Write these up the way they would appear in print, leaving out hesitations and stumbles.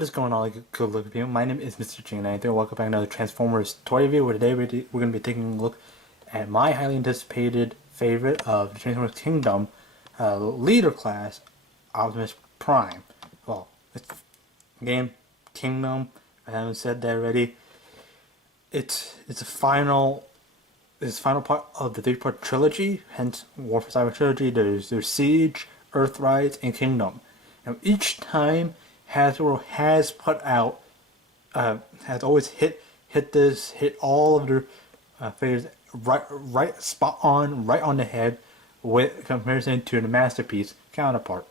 what is going on, good looking people? My name is Mr. G93. Welcome back to another Transformers toy review. Where today we're going to be taking a look at my highly anticipated favorite of the Transformers Kingdom, leader class, Optimus Prime. Well, it's game Kingdom. I haven't said that already. It's a final. It's final part of the three-part trilogy. Hence, War for Cyber trilogy. There's Siege, Earthrise, and Kingdom. Now each time Hasbro has put out, has always hit all of their figures right spot on, right on the head, with comparison to the masterpiece counterpart.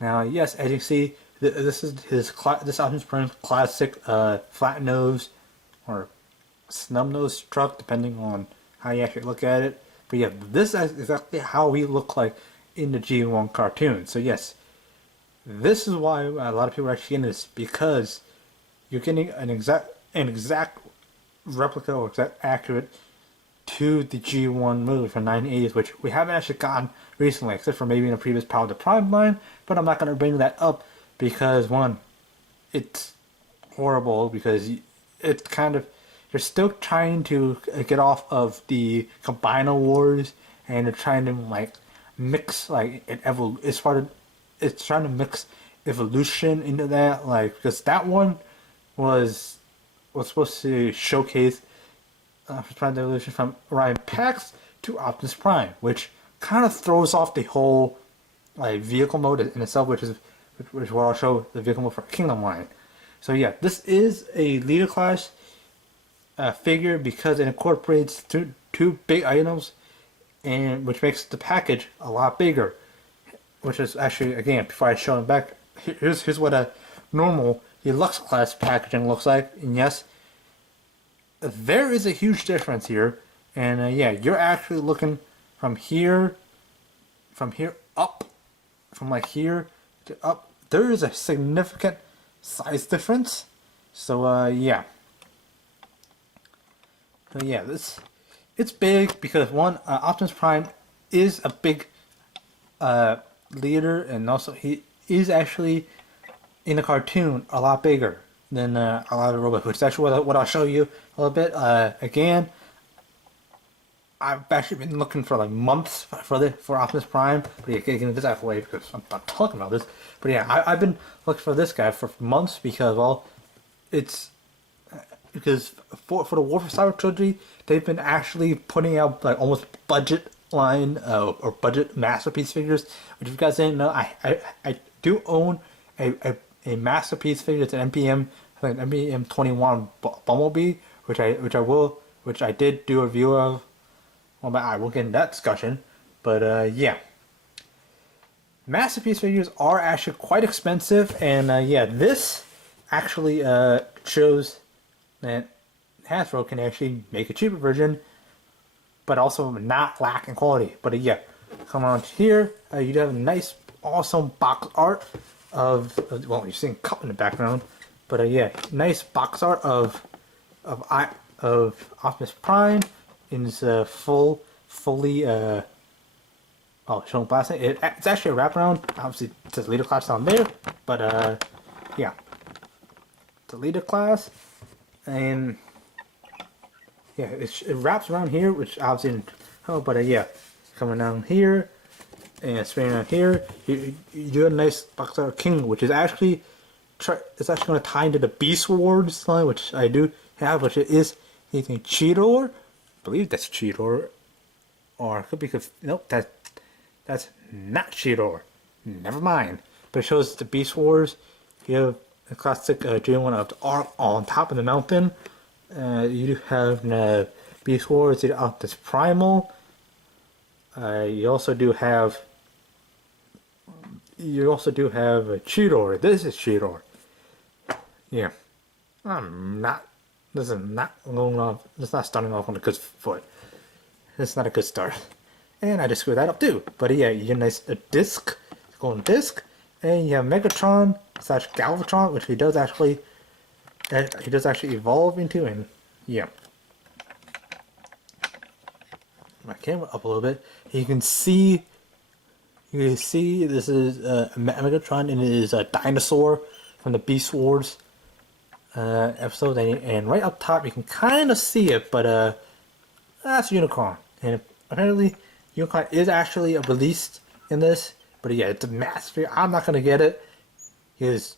Now, yes, as you can see, this is this Optimus Prime's classic flat nose or snub nose truck, depending on how you actually look at it. But yeah, this is exactly how he looked like in the G1 cartoon. So yes. This is why a lot of people are actually in this, because you're getting an exact replica or exact accurate to the G1 movie from 1980s, which we haven't actually gotten recently, except for maybe in a previous Power the Prime line. But I'm not going to bring that up because one, it's horrible, because it's kind of, you're still trying to get off of the Combiner Wars, and they're trying to like mix like it's trying to mix evolution into that, like, because that one was supposed to showcase trying the evolution from Orion Pax to Optimus Prime, which kind of throws off the whole like vehicle mode in itself, which is where I'll show the vehicle mode for Kingdom line. So yeah, this is a leader class figure because it incorporates two big items, and which makes the package a lot bigger. Which is actually, again, before I show them back, here's what a normal deluxe class packaging looks like. And yes, there is a huge difference here. And yeah, you're actually looking from here up, from like here to up. There is a significant size difference. So yeah. So yeah, it's big because one, Optimus Prime is a big leader, and also he is actually in the cartoon a lot bigger than a lot of the robots, which is actually what I'll show you a little bit. Again, I've actually been looking for like months for Optimus Prime, but yeah, getting this out of the way because I'm not talking about this. But yeah, I've been looking for this guy for months because, well, it's because for the War for Cyber trilogy, they've been actually putting out like almost budget line or budget masterpiece figures. Which, if you guys didn't know, I do own a masterpiece figure. It's an MPM, I think MPM 21 Bumblebee, which I did do a review of. Well, but I will get in that discussion. But yeah, masterpiece figures are actually quite expensive, and yeah, this actually shows that Hasbro can actually make a cheaper version, but also not lack in quality. But yeah, come on here, you have a nice, awesome box art of well, you're seeing Cup in the background, but yeah, nice box art of Optimus Prime in his fully showing plastic. It's actually a wraparound. Obviously, it says leader class on there, but yeah, it's a leader class, and yeah, it wraps around here, which obviously, but yeah, coming down here and spinning around here, you do a nice box art of King, which is actually it's actually going to tie into the Beast Wars line, which I do have, which is anything Cheetor. I believe that's Cheetor, or it could be nope, that's not Cheetor. Never mind. But it shows the Beast Wars. You have the classic G1 of the Ark on top of the mountain. You do have Beast Wars, the Optimus Primal. You also do have Cheetor. This is Cheetor. Yeah, this is not going off. It's not starting off on a good foot. It's not a good start, and I just screwed that up too. But yeah, you get a nice disc, golden disc, and you have Megatron / Galvatron, which he does actually evolve into, and yeah. My camera up a little bit. You can see this is Megatron, and it is a dinosaur from the Beast Wars episode, and right up top you can kind of see it, but that's Unicorn, and apparently Unicorn is actually released in this, but yeah, it's a massive figure. I'm not gonna get it because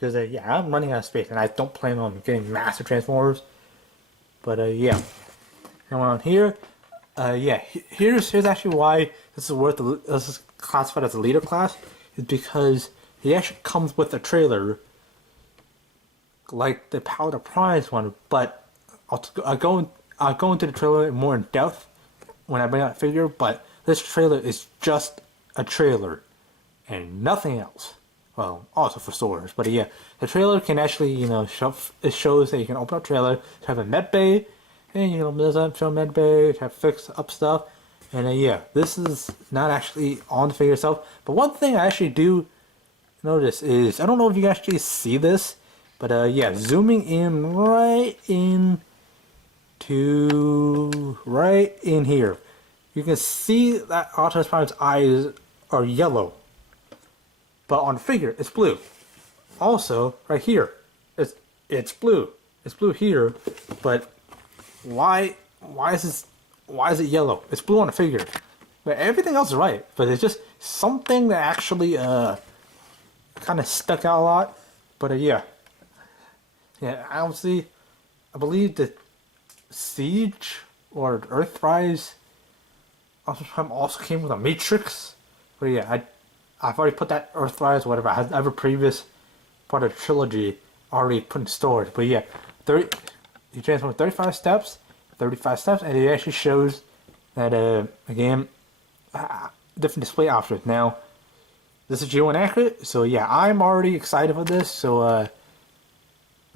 yeah, I'm running out of space, and I don't plan on getting massive Transformers. But yeah, and on here, yeah, here's actually why this is classified as a leader class, is because it actually comes with a trailer, like the Powder Prize one. But I'll go into the trailer more in depth when I bring out a figure. But this trailer is just a trailer and nothing else. Well, also for stores, but yeah, the trailer can actually, it shows that you can open up trailer, have a med bay, and show med bay, have fix up stuff, and yeah, this is not actually on the figure itself. But one thing I actually do notice is, I don't know if you can actually see this, but yeah, zooming in right in here, you can see that Optimus Prime's eyes are yellow. But on the figure, it's blue. Also, right here, it's blue. It's blue here, but why is it yellow? It's blue on the figure. But everything else is right. But it's just something that actually kind of stuck out a lot. But yeah, honestly, I believe the Siege or Earthrise also came with a Matrix. But yeah, I've already put that Earthrise or whatever. I have a previous part of the trilogy already put in storage. But yeah, you transform 35 steps, and it actually shows that again, different display options. Now, this is G1 accurate, so yeah, I'm already excited for this. So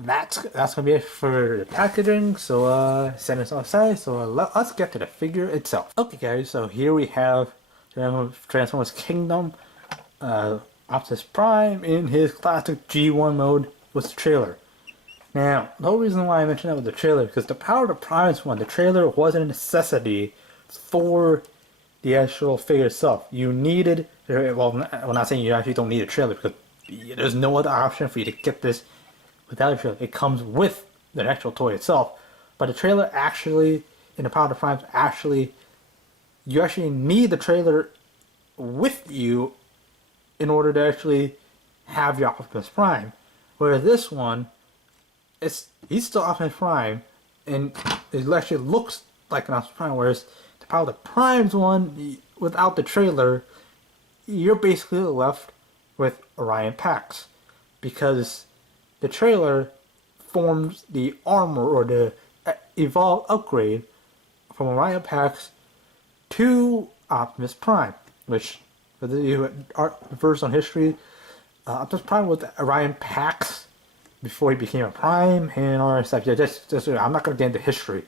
that's gonna be it for the packaging. So set this aside. So let's get to the figure itself. Okay, guys. So here we have Transformers Kingdom. Optimus Prime in his classic G1 mode with the trailer. Now, the whole reason why I mentioned that with the trailer, because the Power to Prime's one, the trailer wasn't a necessity for the actual figure itself. You needed, well, I'm not saying you actually don't need a trailer, because there's no other option for you to get this without a trailer. It comes with the actual toy itself. But the trailer actually, in the Power to Prime's, you actually need the trailer with you in order to actually have your Optimus Prime. Whereas this one, he's still Optimus Prime, and it actually looks like an Optimus Prime. Whereas the Power of the Prime's one, without the trailer, you're basically left with Orion Pax, because the trailer forms the armor or the evolved upgrade from Orion Pax to Optimus Prime, which, for the verse on history, Optimus Prime was Orion Pax before he became a Prime and all that stuff. Yeah, just I'm not going to get into history,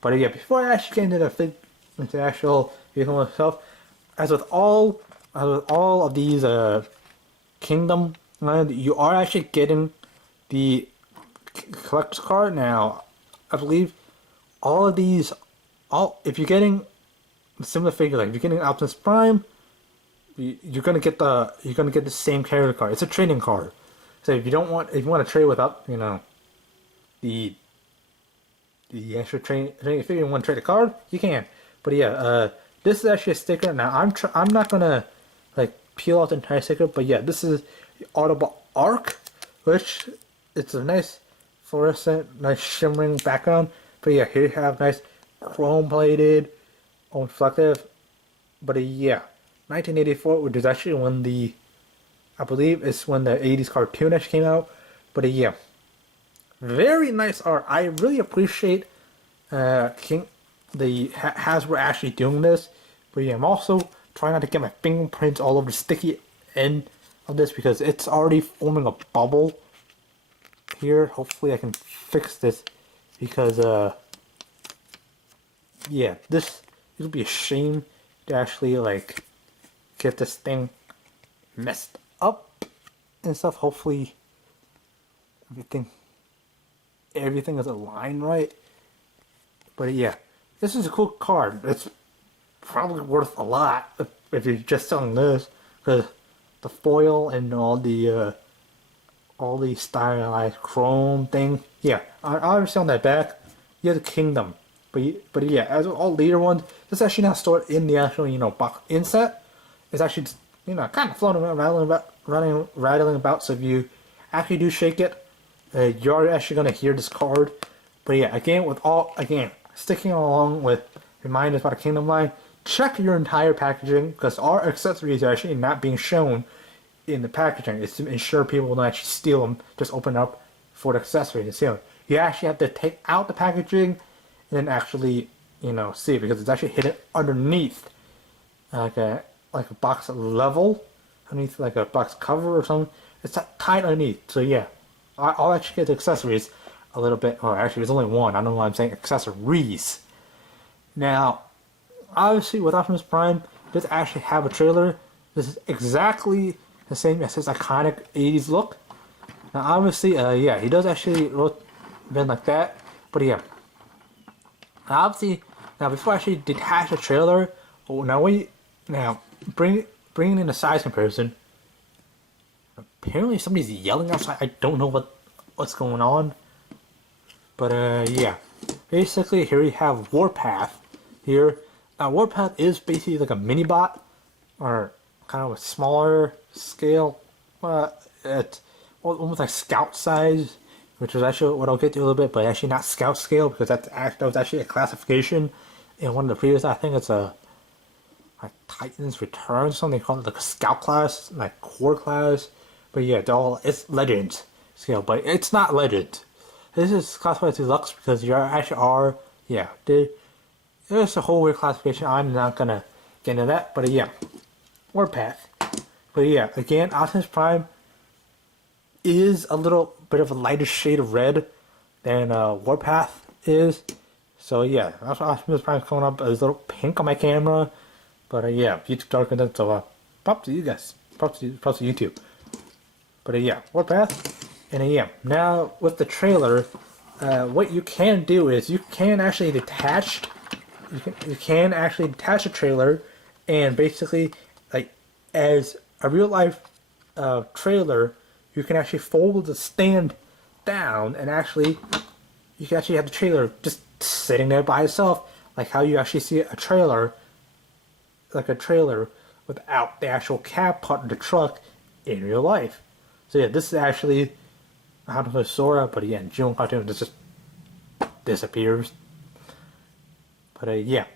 but yeah, before I actually get into the actual vehicle itself, as with all of these Kingdom, you are actually getting the collector's card. Now, I believe all of these, if you're getting a similar figure, like if you're getting Optimus Prime, you're gonna get the same character card. It's a trading card. So if you want to trade without the actual trading figure, you want to trade a card, you can. But yeah, this is actually a sticker. Now I'm not gonna like peel off the entire sticker, but yeah, this is the Autobot Arc, which it's a nice fluorescent, nice shimmering background. But yeah, here you have nice chrome plated, reflective. But yeah, 1984, which is actually when I believe it's when the 80s cartoon actually came out. But yeah, very nice art. I really appreciate Hasbro actually doing this. But yeah, I'm also trying not to get my fingerprints all over the sticky end of this, because it's already forming a bubble here. Hopefully I can fix this, because yeah, it'll be a shame to actually like get this thing messed up and stuff. Hopefully everything is aligned right. But yeah, this is a cool card. It's probably worth a lot if you're just selling this, because the foil and all the all these stylized chrome thing. Yeah, obviously on that back, you have the kingdom. But yeah, as with all later ones, this is actually not stored in the actual, box inset. It's actually just, kind of floating around, rattling about. So if you actually do shake it, you're actually going to hear this card. But yeah, again, sticking along with reminders about the Kingdom line, check your entire packaging, because our accessories are actually not being shown in the packaging. It's to ensure people will not actually steal them, just open up for the accessory to steal it. You actually have to take out the packaging and then actually, see it, because it's actually hidden underneath like a box level, underneath like a box cover or something. It's tied underneath. So yeah, I'll actually get the accessories a little bit, or actually there's only one. I don't know why I'm saying accessories. Now, obviously with Optimus Prime, does actually have a trailer. This is exactly the same as his iconic 80s look. Now obviously, yeah, he does actually look been like that, but yeah. Obviously, now before I actually detach the trailer, bringing in a size comparison. Apparently somebody's yelling outside. I don't know what's going on, but yeah. Basically, here you have Warpath. Here, now Warpath is basically like a mini bot, or kind of a smaller scale. It's almost like Scout size, which is actually what I'll get to a little bit, but actually not Scout scale, because that was actually a classification in one of the previous. I think it's a Titan's Return, something they call it like a Scout class, like Core class. But yeah, it's Legend scale, but it's not Legend. This is classified to Deluxe because you actually are, yeah. There's a whole weird classification. I'm not gonna get into that, but yeah, Warpath. But yeah, again, Optimus Prime is a little bit of a lighter shade of red than Warpath is. So yeah, that's why Optimus Prime's coming up as a little pink on my camera. But yeah, YouTube darkened it, so props to you guys. Props to YouTube. But yeah, Warpath. And yeah, now with the trailer, what you can do is you can actually detach. You can actually detach a trailer, and basically, like as a real life trailer, you can actually fold the stand down, and actually, you can actually have the trailer just sitting there by itself, like how you actually see a trailer, like a trailer without the actual cab part of the truck in real life. So yeah, this is actually how to Sora, but again, June cartoon this just disappears. But yeah.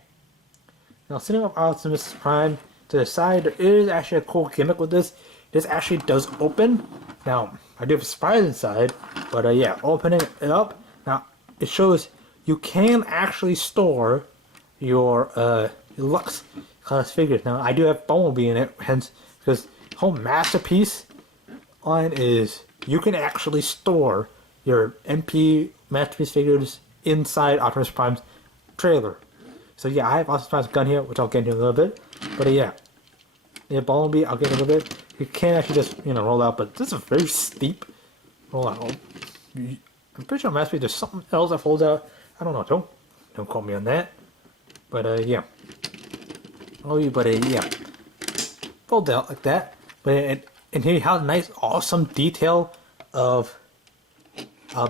Now setting up Optimus Prime to the side, there is actually a cool gimmick with this. This actually does open. Now, I do have a surprise inside, but yeah, opening it up. Now, it shows you can actually store your Lux class figures. Now, I do have Bumblebee in it, hence, because the whole masterpiece line is you can actually store your MP masterpiece figures inside Optimus Prime's trailer. So yeah, I have Optimus Prime's gun here, which I'll get into a little bit. But yeah, Bumblebee, I'll get into a little bit. You can actually just, roll out, but this is a very steep rollout. I'm pretty sure masterpiece there's something else that folds out. I don't know, don't quote me on that. But yeah. Yeah. Folds out like that. But and here you have a nice, awesome detail of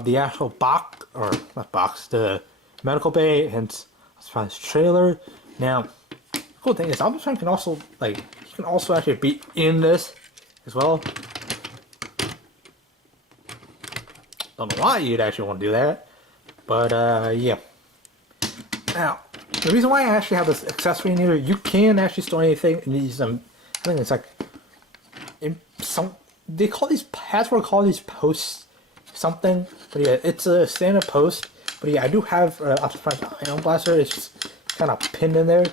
the actual box, or not box, the medical bay, hence Optimus trailer. Now, the cool thing is Optimus Prime can also actually be in this as well. Don't know why you'd actually want to do that, but yeah. Now, the reason why I actually have this accessory in here, you can actually store anything in these. I think it's like they call these posts something, but yeah, it's a standard post. But yeah, I do have Optimus Prime Ion Blaster. It's just kind of pinned in there.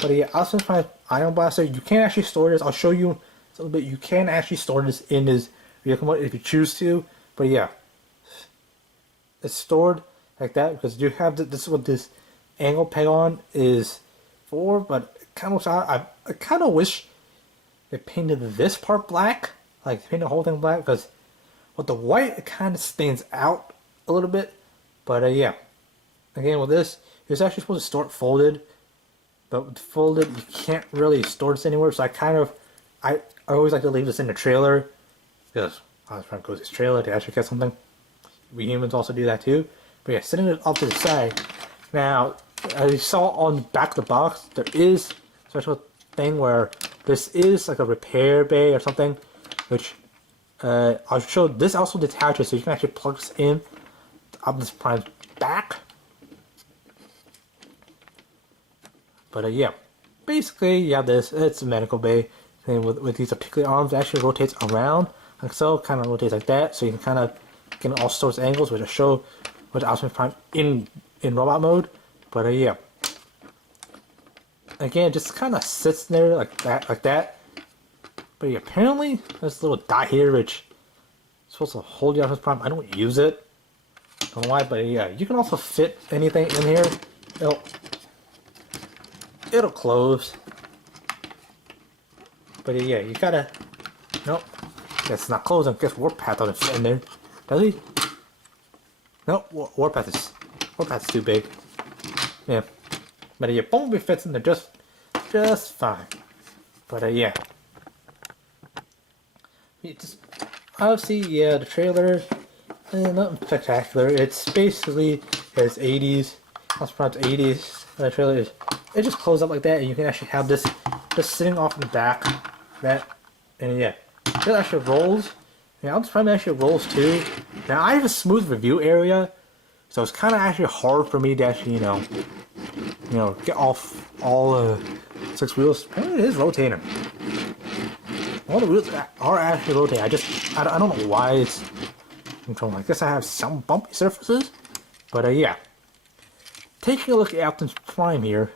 But yeah, Optimus Prime Ion Blaster, you can actually store this. I'll show you a little bit. You can actually store this in his vehicle mode if you choose to. But yeah, it's stored like that because you have this is what this angle peg on is for. But I kind of wish they painted this part black, like paint the whole thing black, because with the white it kind of stands out a little bit. But yeah, again with this, it's actually supposed to store it folded, but with folded you can't really store this anywhere. So I always like to leave this in the trailer because Optimus Prime goes to his trailer to actually get something. We humans also do that too. But yeah, setting it up to the side. Now, as you saw on the back of the box, there is a special thing where this is like a repair bay or something, which I'll show. This also detaches, so you can actually plug this in to Optimus Prime's back. But yeah, basically, yeah, it's a medical bay. And with these particular arms, it actually rotates around, like so, kind of rotates like that, so you can kind of get all sorts of angles, which I show with Optimus Prime in robot mode. But yeah, again, just kind of sits there like that. But yeah, apparently there's a little dot here which is supposed to hold the Optimus Prime. I don't use it. I don't know why, but yeah, you can also fit anything in here. It'll close. But yeah, you gotta. Nope. It's not closing. Guess Warpath doesn't fit in there. Does he? Nope. Warpath is too big. Yeah. But yeah, Bumblebee fits in there just fine. But yeah. Just obviously, yeah, the trailer, nothing spectacular. It's basically his 80s. I'm surprised 80s trailer is. It just closes up like that, and you can actually have this just sitting off in the back. And yeah, it actually rolls. Yeah, Optimus Prime actually rolls too. Now I have a smooth review area, so it's kind of actually hard for me to actually, you know, get off all 6 wheels. Apparently it is rotating. All the wheels are actually rotating. I don't know why it's controlling. I guess I have some bumpy surfaces, but yeah. Taking a look at Optimus Prime here.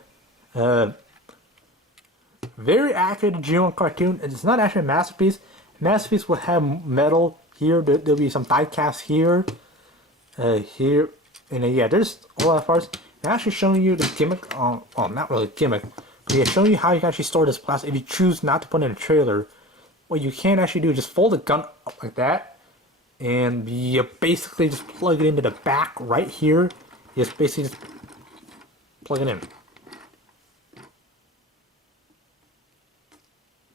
Very accurate G1 cartoon. It's not actually a masterpiece. Masterpiece will have metal here. There'll be some die cast here, here, and yeah, there's a lot of parts. I'm actually showing you the gimmick. Well, not really gimmick, but yeah, showing you how you can actually store this plastic. If you choose not to put it in a trailer, what you can actually do is just fold the gun up like that, and you basically just plug it into the back right here. You just basically just plug it in.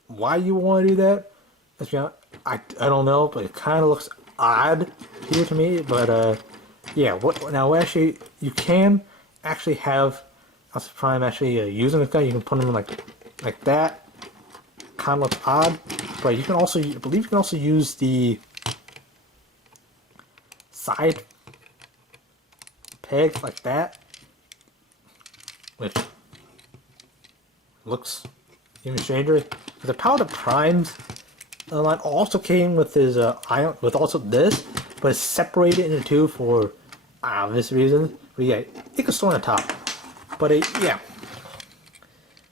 Why you want to do that? Let's be honest, I don't know, but it kind of looks odd here to me. But yeah, now actually you can actually have Optimus Prime actually using this guy. You can put him in like that. Kind of looks odd, but you can also, I believe you can also use the side peg like that, which looks even stranger. The Power of Primes line also came with his ion, with also this, but it's separated into two for obvious reasons. But yeah, it can store on the top. But yeah.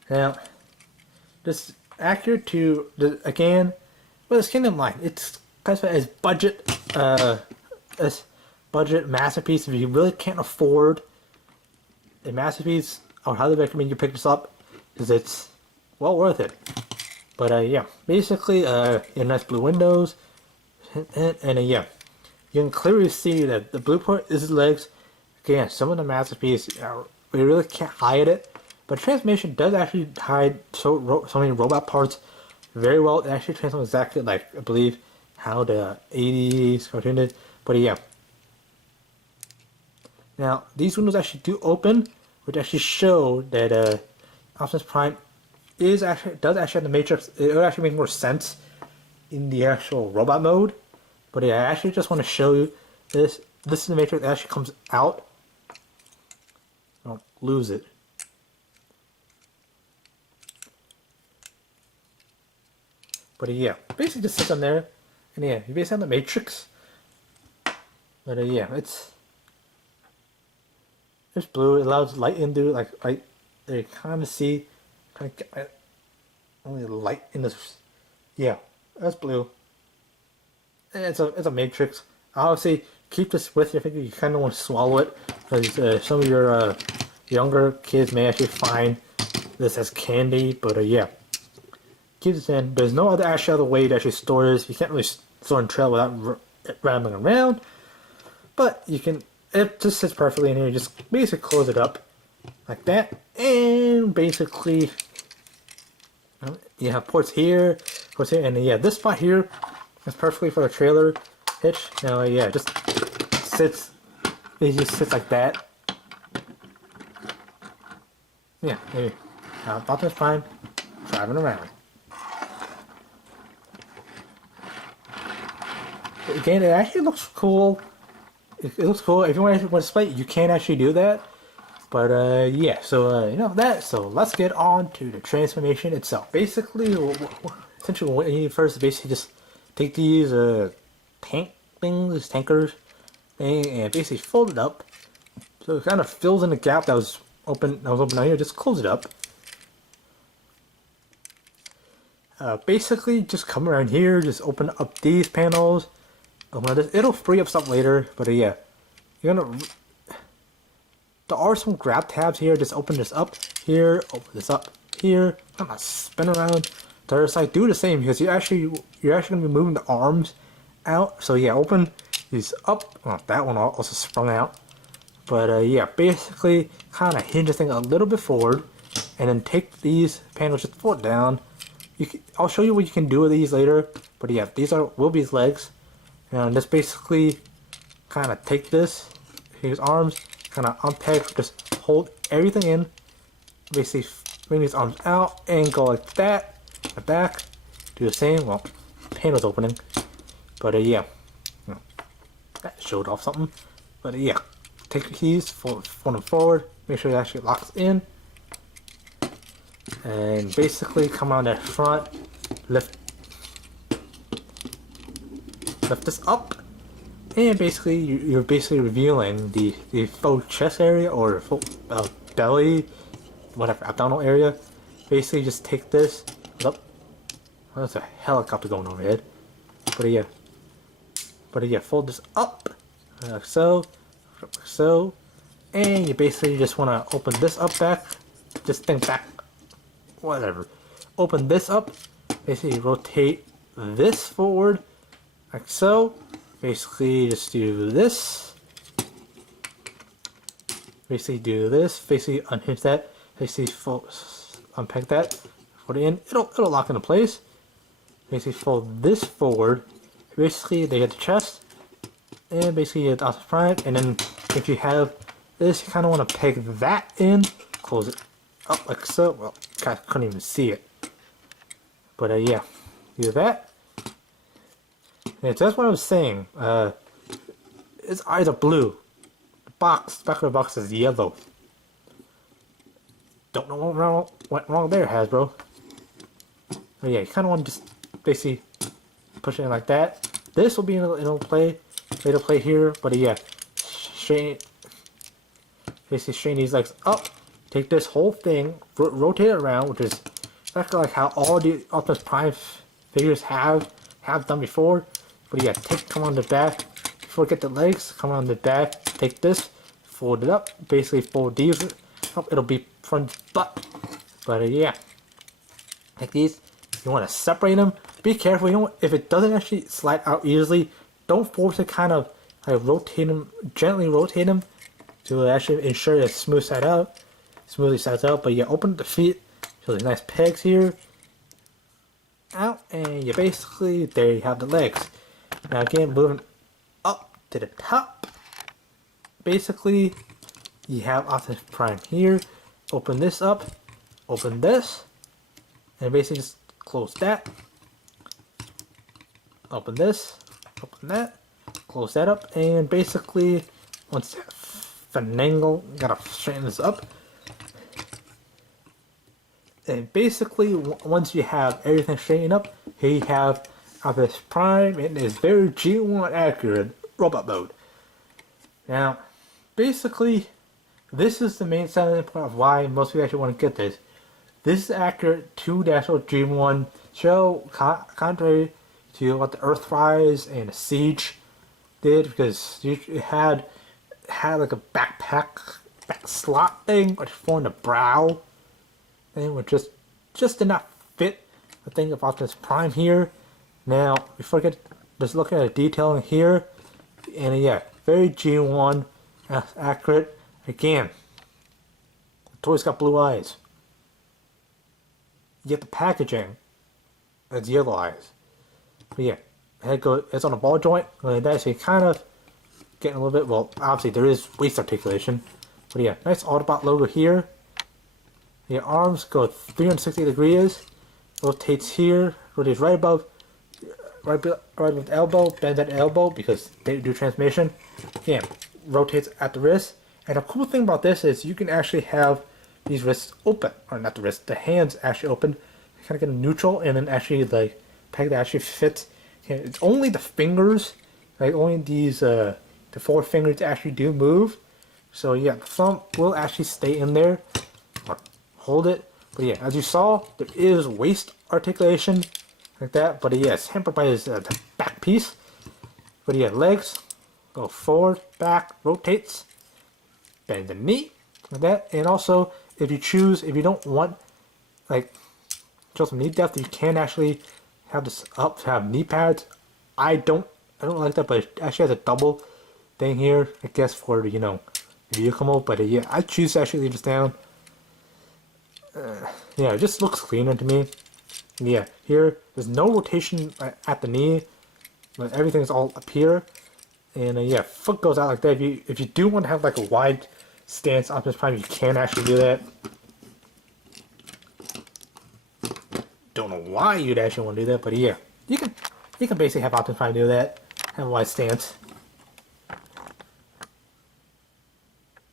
Now, this accurate to the, again, with this Kingdom line, it's classified as budget masterpiece. If you really can't afford a masterpiece, I would highly recommend you pick this up, because it's well worth it. But yeah, basically, nice blue windows, and yeah, you can clearly see that the blue part is his legs. Again, some of the masterpiece, we really can't hide it, but transformation does actually hide so many robot parts very well. It actually transforms exactly like, I believe, how the 80s cartoon did. But yeah, now these windows actually do open, which actually show that Optimus Prime does actually have the Matrix. It would actually make more sense in the actual robot mode. But yeah, I actually just want to show you this. This is the Matrix that actually comes out. Don't lose it. But yeah, basically just sits on there, and yeah, you basically have the Matrix. But yeah, it's blue. It allows light into like light. There you kind of see. Only light in this. Yeah, that's blue. And it's a matrix. Obviously, keep this with you. I think you kind of want to swallow it, because some of your younger kids may actually find this as candy. But yeah, keep this in. There's no other way to actually store this. You can't really store in trail without rambling around. But you can. It just sits perfectly in here. You just basically close it up like that, and basically you have ports here, and yeah, this spot here It's perfectly for the trailer hitch. Now, yeah, just sits. It just sits like that. Yeah, maybe. Optimus Prime driving around. Again, it actually looks cool. It looks cool. If you want to display it, you can actually do that. But yeah, so you know that. So let's get on to the transformation itself. Basically, essentially, what you need first is basically just take these tank things, tankers, and basically fold it up. So it kind of fills in the gap that was open. That was open down here. Just close it up. Basically, just come around here. Just open up these panels. It'll free up stuff later. But yeah, you're gonna. There are some grab tabs here. Just open this up here. Open this up here. I'm gonna spin around. There's like do the same because you're actually gonna be moving the arms out. So yeah, open these up. Oh, that one also sprung out. But yeah, basically kind of hinge this thing a little bit forward, and then take these panels just fold down. I'll show you what you can do with these later. But yeah, these will be his legs, and just basically kind of take this, his arms, kind of unpeg, just hold everything in. Basically, bring these arms out and go like that. The back, do the same. Well, panel's opening, but yeah, that showed off something. But yeah, take the keys, fold them forward, make sure it actually locks in, and basically come on that front, lift this up, and basically you're basically revealing the faux chest area or faux belly, whatever abdominal area. Basically, just take this up. Oh, there's a helicopter going overhead. But yeah, fold this up like so, and you basically just want to open this up back. Just think back, whatever. Open this up. Basically, rotate this forward like so. Basically, just do this. Basically, do this. Basically, unhinge that. Basically, unpack that. Put it in. It'll lock into place. Basically, fold this forward. Basically, they get the chest, and basically you get the Optimus Prime. And then, if you have this, you kind of want to peg that in. Close it up like so. Well, I couldn't even see it. But yeah, do that. Yeah, so that's what I was saying. Its eyes are blue. The back of the box is yellow. Don't know what went wrong there, Hasbro. But yeah, you kind of want to just basically push it in like that. This will be in a play, later play here. But yeah, basically straighten these legs up. Take this whole thing, rotate it around, which is exactly like how all the Optimus Prime figures have done before. But yeah, come on the back. Before you get the legs, come on the back. Take this, fold it up. Basically fold these up. It'll be front butt. But yeah, take these. You want to separate them. Be careful. You know what? If it doesn't actually slide out easily, don't force it. Kind of like rotate them, gently rotate them to actually ensure that smoothly sides out. But yeah, open the feet. So there's nice pegs here. Out, and you basically there you have the legs. Now again, moving up to the top. Basically, you have Optimus Prime here. Open this up. Open this, and basically just close that. Open this. Open that. Close that up, and basically, once that finagle, gotta straighten this up. And basically, once you have everything straightened up, here you have Optimus Prime in his very G1 accurate robot mode. Now, basically, this is the main selling point of why most people actually want to get this. This is accurate to the actual G1 show, contrary to what the Earthrise and the Siege did, because it had like a back slot thing, which formed a brow thing, which just did not fit the thing of Optimus Prime here. Now, before I get, just look at the detailing here, and yeah, very G1 accurate. Again, the toy's got blue eyes, yet the packaging has yellow eyes. But yeah, head goes, it's on a ball joint like that, so you kind of getting a little bit, well, obviously there is waist articulation, but yeah, nice Autobot logo here. Your arms go 360 degrees, rotates here, rotates right above, right above the elbow, bends at the elbow because they do transmission. Again, rotates at the wrist. And the cool thing about this is you can actually have these wrists open, or not the wrists, the hands actually open. You kind of get a neutral, and then actually like peg that actually fits. It's only the fingers, like only these the four fingers actually do move. So yeah, the thumb will actually stay in there, or hold it. But yeah, as you saw, there is waist articulation like that. But yeah, it's hampered by this the back piece. But yeah, legs go forward, back, rotates, bend the knee like that. And also, if you choose, if you don't want like just some knee depth, you can actually have this up to have knee pads. I don't like that, but it actually has a double thing here, I guess, for the, you know, vehicle mode. But yeah, I choose to actually leave this down. Yeah, it just looks cleaner to me. Yeah, here there's no rotation at the knee, but everything's all up here. And yeah, foot goes out like that. If you do want to have like a wide stance Optimus Prime, you can actually do that. Don't know why you'd actually want to do that, but yeah, you can basically have Optimus Prime do that, have a wide stance.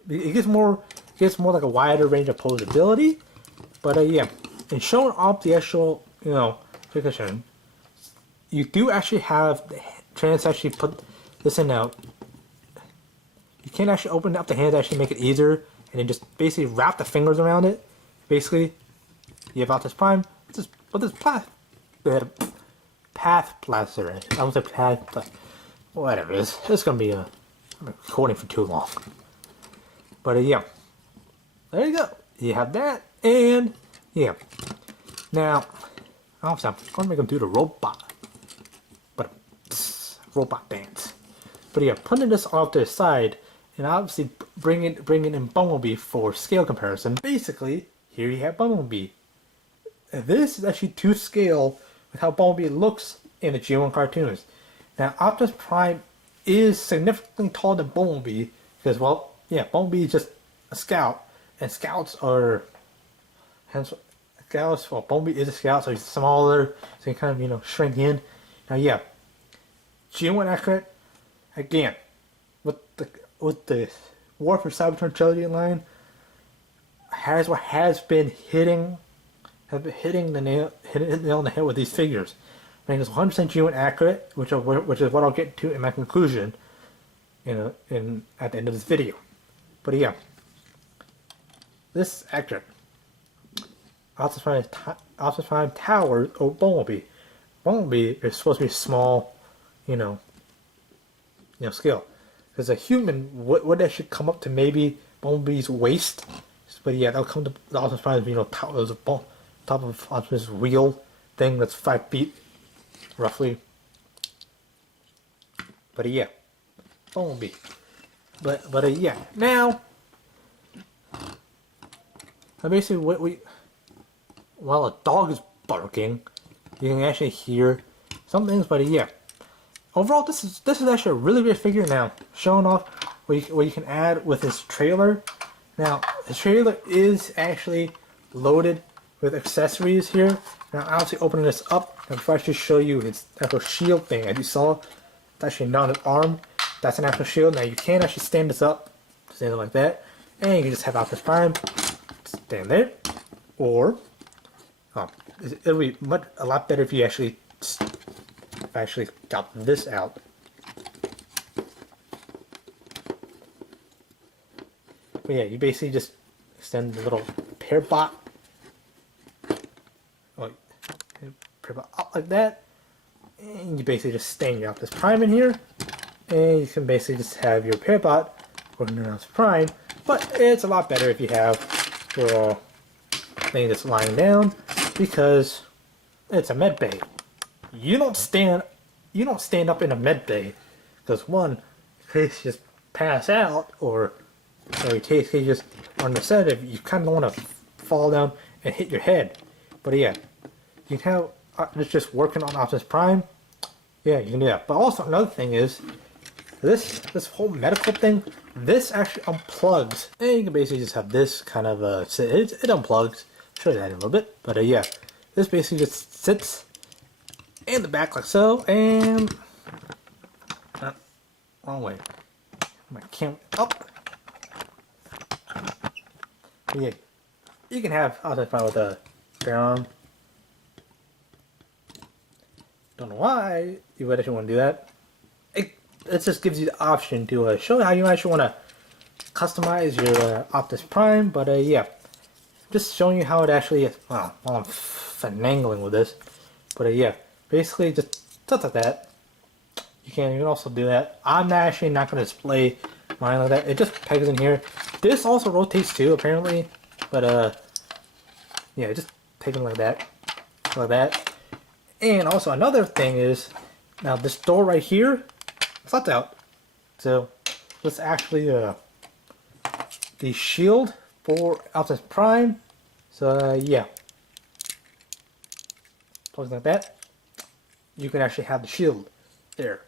It gets more like a wider range of posability, but yeah, in showing off the actual, you know, position, you do actually have the trans actually put this in now. You can actually open up the hands, actually make it easier, and then just basically wrap the fingers around it. Basically, you have Optimus Prime. But this path blaster. I was a path, whatever. It's gonna be I'm recording for too long. But yeah, there you go. You have that, and yeah. Now, obviously, I'm gonna make him do the robot, but robot dance. But yeah, putting this off to the side, and obviously bringing in Bumblebee for scale comparison. Basically, here you have Bumblebee. This is actually to scale with how Bumblebee looks in the G1 cartoons. Now, Optimus Prime is significantly taller than Bumblebee because, well, yeah, Bumblebee is just a scout, and scouts are, well, Bumblebee is a scout, so he's smaller, so he kind of, you know, shrink in. Now, yeah, G1 accurate, again, with the War for Cybertron Trilogy line, has been hitting the nail on the head with these figures. I think it's 100% G1 accurate, which is what I'll get to in my conclusion, at the end of this video. But yeah, this is accurate. Optimus Prime towers over Bumblebee. Bumblebee is supposed to be small, scale. Because a human would actually come up to maybe Bumblebee's waist, but yeah, they'll come to the Optimus Prime, top of Optimus' wheel thing that's 5 feet, roughly. But yeah, Bumblebee. But yeah, now basically while a dog is barking, you can actually hear some things. But yeah, overall, this is actually a really great figure. Now, showing off what you can add with this trailer. Now, the trailer is actually loaded with accessories here. Now, obviously, opening this up, and before I actually show you its actual shield thing, as you saw, it's actually not an arm. That's an actual shield. Now, you can actually stand this up, stand it like that, and you can just have Optimus Prime stand there, or it'll be a lot better if you actually got this out. But yeah, you basically just extend the little pair bot, up like that, and you basically just stand your Optimus Prime in here, and you can basically just have your pair bot working on Optimus Prime. But it's a lot better if you have your thing that's lying down, because it's a med bay. You don't stand up in a med bay, because one, in case you just pass out, or in case you just on the sedative, you kind of want to fall down and hit your head. But yeah, you can have it's just working on Optimus Prime, Yeah, you can do that. But also another thing is this whole medical thing. This actually unplugs, and you can basically just have this kind of it unplugs. I'll show you that in a little bit. But yeah, this basically just sits in the back like so, and wrong way. My camera up. But yeah, you can have outside fun with a bare arm. Don't know why you would actually want to do that. It just gives you the option to show how you actually want to customize your Optimus Prime. But yeah, just showing you how it actually is. Well, while I'm finagling with this. But yeah, basically just stuff like that. You can also do that. I'm actually not going to display mine like that. It just pegs in here. This also rotates too, apparently. But yeah, just take it like that. Like that. And also another thing is, now this door right here, it's left out. So let's actually the shield for Optimus Prime. So yeah, plugs like that. You can actually have the shield there.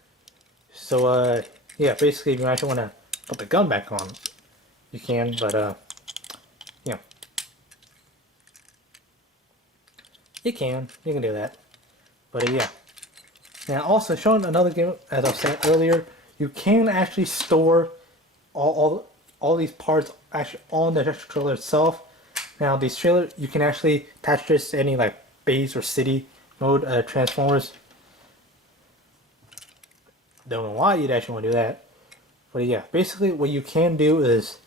So yeah, basically if you actually want to put the gun back on, you can. But yeah, you can do that. But yeah. Now also showing another game, as I said earlier, you can actually store all these parts actually on the trailer itself. Now these trailers, you can actually attach this to any like base or city mode transformers. Don't know why you'd actually want to do that. But yeah, basically what you can do is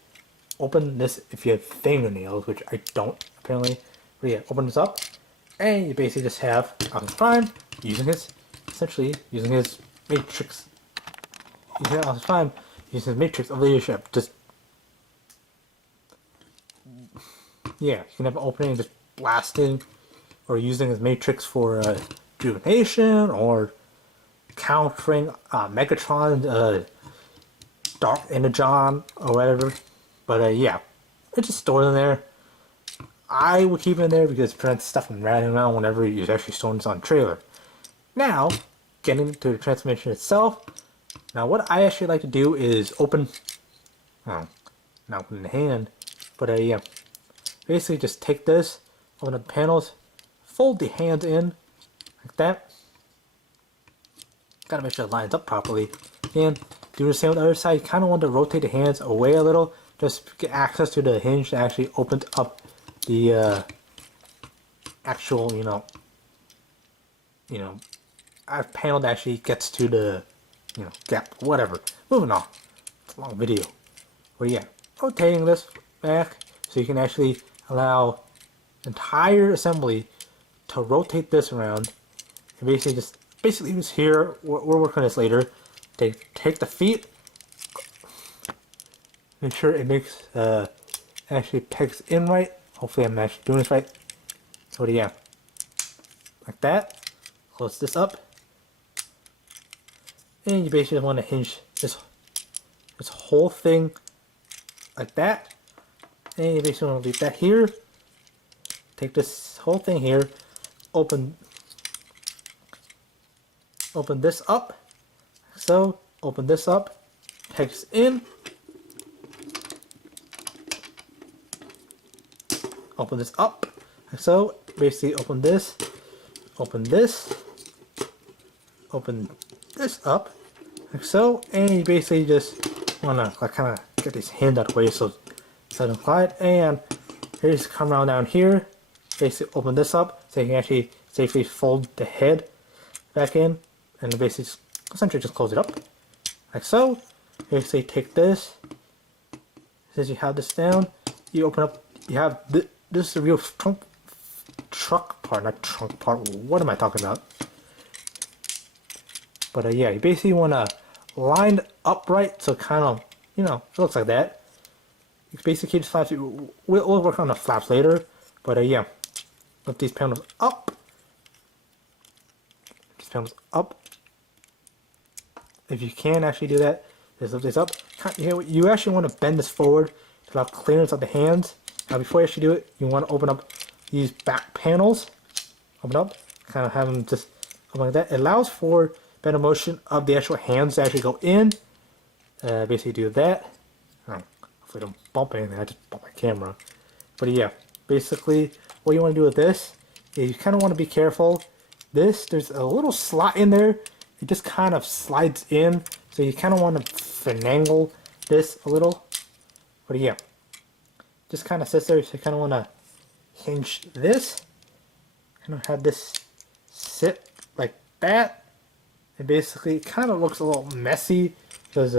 open this if you have fingernails, which I don't apparently. But yeah, open this up, and you basically just have Optimus Prime using using his matrix. Optimus Prime using his matrix of leadership. Just yeah, you can have an opening just blasting, or using his matrix for rejuvenation, or countering Megatron, Dark Energon, or whatever. But yeah, it's just stored in there. I would keep it in there because it prevents stuff from running around whenever you're actually storing this on trailer. Now, getting to the transformation itself. Now, what I actually like to do is open, well, not open the hand, but yeah, basically just take this, open up the panels, fold the hands in like that. Gotta make sure it lines up properly, and do the same on the other side. You kind of want to rotate the hands away a little, just to get access to the hinge that actually opens up the actual, our panel that actually gets to the, gap, whatever. Moving on. It's a long video. But yeah, rotating this back so you can actually allow the entire assembly to rotate this around. And basically just here, we're working on this later. Take the feet, make sure it makes, actually pegs in right. Hopefully I'm actually doing this right. So yeah, like that. Close this up. And you basically want to hinge this whole thing like that. And you basically want to leave that here. Take this whole thing here, open this up. So open this up, pegs in. Open this up. So basically open this up like so, and you basically just wanna like kind of get these hands out of the way so it doesn't slide. And here, just come around down here, basically open this up so you can actually safely fold the head back in, and basically essentially just close it up like so. Basically take this, since you have this down, you open up, you have this is the real truck part, not trunk part. What am I talking about? But yeah, you basically want to line upright so kind of, it looks like that. You basically keep the flaps. We'll work on the flaps later. But yeah, lift these panels up. These panels up. If you can actually do that, just lift this up. You actually want to bend this forward to allow clearance of the hands. Now before you actually do it, you want to open up these back panels. Open up, kind of have them just open like that. It allows for better motion of the actual hands to actually go in. Basically do that. Hopefully I don't bump anything, I just bump my camera. But yeah, basically what you want to do with this is you kind of want to be careful. There's a little slot in there. It just kind of slides in. So you kind of want to finagle this a little. But yeah, just kind of sits there. So you kind of want to hinge this. Kind of have this sit like that. And basically it kind of looks a little messy because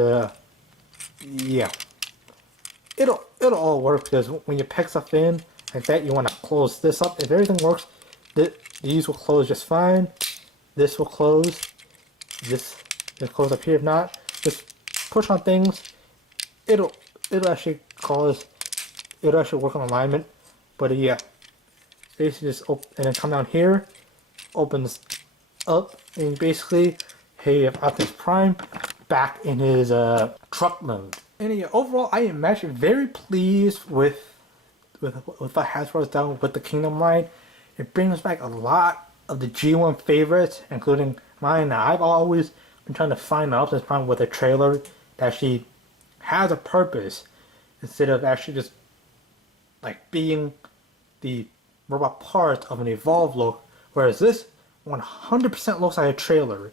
yeah, it'll all work because when you pack stuff in like that, you want to close this up. If everything works, these will close just fine. This will close. This will close up here. If not, just push on things. It'll actually cause. It'll actually work on alignment. But yeah, basically just open and then come down here, opens up, and basically, hey, you have Optimus Prime back in his truck mode. And yeah, overall, I am actually very pleased with what Hasbro's done with the Kingdom line. It brings back a lot of the G1 favorites, including mine. Now, I've always been trying to find an Optimus Prime with a trailer that actually has a purpose instead of actually just like being the robot part of an evolved look. Whereas this 100% looks like a trailer,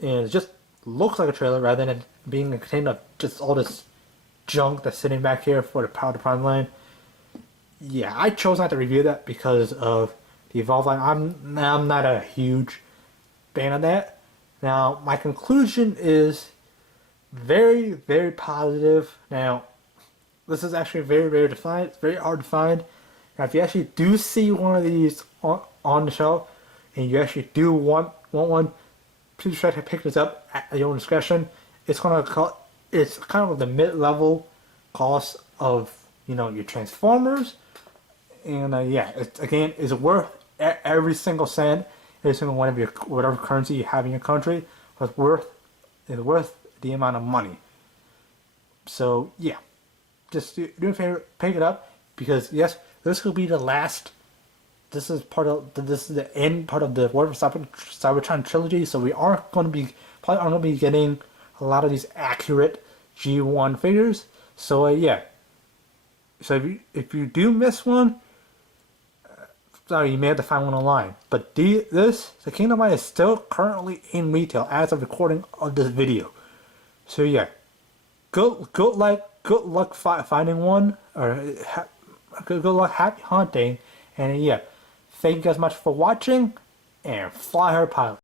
and it just looks like a trailer rather than being a container of just all this junk that's sitting back here for the Power to Prime line. Yeah, I chose not to review that because of the Evolve line. I'm not a huge fan of that. Now, my conclusion is very, very positive. Now, this is actually very rare to find. It's very hard to find. Now, if you actually do see one of these on the shelf, and you actually do want one, please try to pick this up at your own discretion. It's kind of the mid-level cost of your Transformers. And yeah, it's worth every single cent, every single one of your whatever currency you have in your country. It's worth the amount of money. So yeah, just do me a favor, pick it up because yes, this will be the last. This is the end part of the War for Cybertron trilogy. So we are probably aren't going to be getting a lot of these accurate G1 figures. So yeah. So if you do miss one, sorry, you may have to find one online. But the Kingdom line is still currently in retail as of recording of this video. So yeah, good luck finding one, or good luck, happy hunting, and yeah, thank you guys much for watching, and fly her pilot.